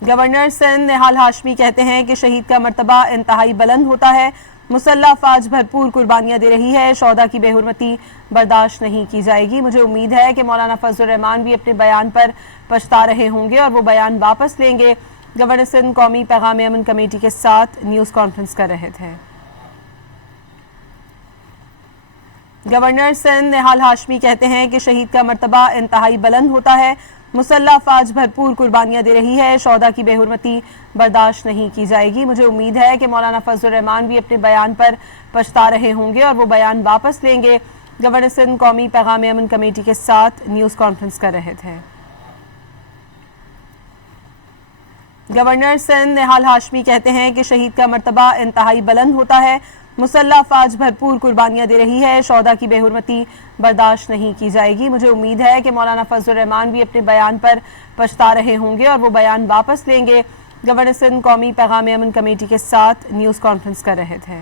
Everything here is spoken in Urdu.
گورنر سندھ نہال ہاشمی کہتے ہیں کہ شہید کا مرتبہ انتہائی بلند ہوتا ہے۔ مسلح افواج بھرپور قربانیاں دے رہی ہے، شہداء کی بے حرمتی برداشت نہیں کی جائے گی۔ مجھے امید ہے کہ مولانا فضل الرحمان بھی اپنے بیان پر پچھتا رہے ہوں گے اور وہ بیان واپس لیں گے۔ گورنر سندھ قومی پیغام امن کمیٹی کے ساتھ نیوز کانفرنس کر رہے تھے۔ گورنر سندھ نہال ہاشمی کہتے ہیں کہ شہید کا مرتبہ انتہائی بلند ہوتا ہے۔ مسلح افواج بھرپور قربانیاں دے رہی ہے، شہداء کی بے حرمتی برداشت نہیں کی جائے گی۔ مجھے امید ہے کہ مولانا فضل الرحمان بھی اپنے بیان پر پچھتا رہے ہوں گے اور وہ بیان واپس لیں گے۔ گورنر سندھ قومی پیغام امن کمیٹی کے ساتھ نیوز کانفرنس کر رہے تھے۔ گورنر سندھ نہال ہاشمی کہتے ہیں کہ شہید کا مرتبہ انتہائی بلند ہوتا ہے۔ مسلح افواج بھرپور قربانیاں دے رہی ہے، شہداء کی بے حرمتی برداشت نہیں کی جائے گی۔ مجھے امید ہے کہ مولانا فضل الرحمان بھی اپنے بیان پر پچھتا رہے ہوں گے اور وہ بیان واپس لیں گے۔ گورنر سندھ قومی پیغام امن کمیٹی کے ساتھ نیوز کانفرنس کر رہے تھے۔